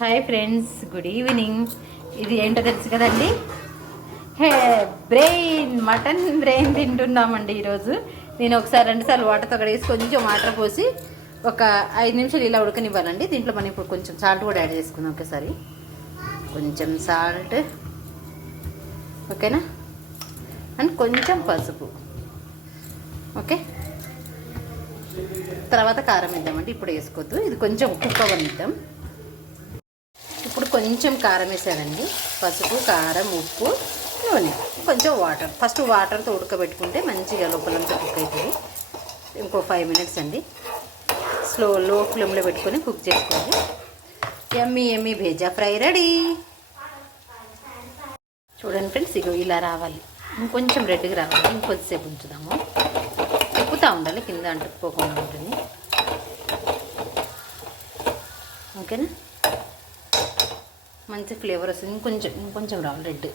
Hi friends, good evening. ఇది ఏంటో తెలుసు కదండి, మటన్ బ్రెయిన్ తింటున్నామండి ఈరోజు. నేను ఒకసారి 2 సార్లు వాటర్తో కడిగేసి కొంచెం వాటర్ పోసి ఒక 5 నిమిషాలు ఇలా ఉడకనివ్వాలండి. దీంట్లో మనం ఇప్పుడు కొంచెం సాల్ట్ కూడా యాడ్ చేసుకుందాం. ఒకసారి కొంచెం సాల్ట్, ఓకేనా, అండ్ కొంచెం పసుపు. ఓకే, తర్వాత కారం వేద్దామండి. ఇప్పుడు వేసుకోవద్దు, ఇది కొంచెం కుక్ అవ్వనిద్దాం. ఇప్పుడు కొంచెం కారం వేసానండి, పసుపు, కారం, ఉప్పు, నూనె, కొంచెం వాటర్. ఫస్ట్ వాటర్తో ఉడకబెట్టుకుంటే మంచిగా లోపలంతా కుక్ అవుతుంది. ఇంకో 5 మినిట్స్ అండి లో ఫ్లేమ్లో పెట్టుకొని కుక్ చేసుకోవాలి. ఎమ్మీ ఎమ్మీ భేజా ఫ్రై రెడీ. చూడండి ఫ్రెండ్స్, ఇగో ఇలా రావాలి, ఇంకొంచెం రెడ్గా రావాలి. ఇంకొద్దిసేపు ఉంచుదాము, తిప్పుతూ ఉండాలి, కింద అంటుకుపోకుండా ఉంటుంది. ఓకేనా, మంచి ఫ్లేవర్ వస్తుంది. ఇంకొంచెం రావాలి రెడ్.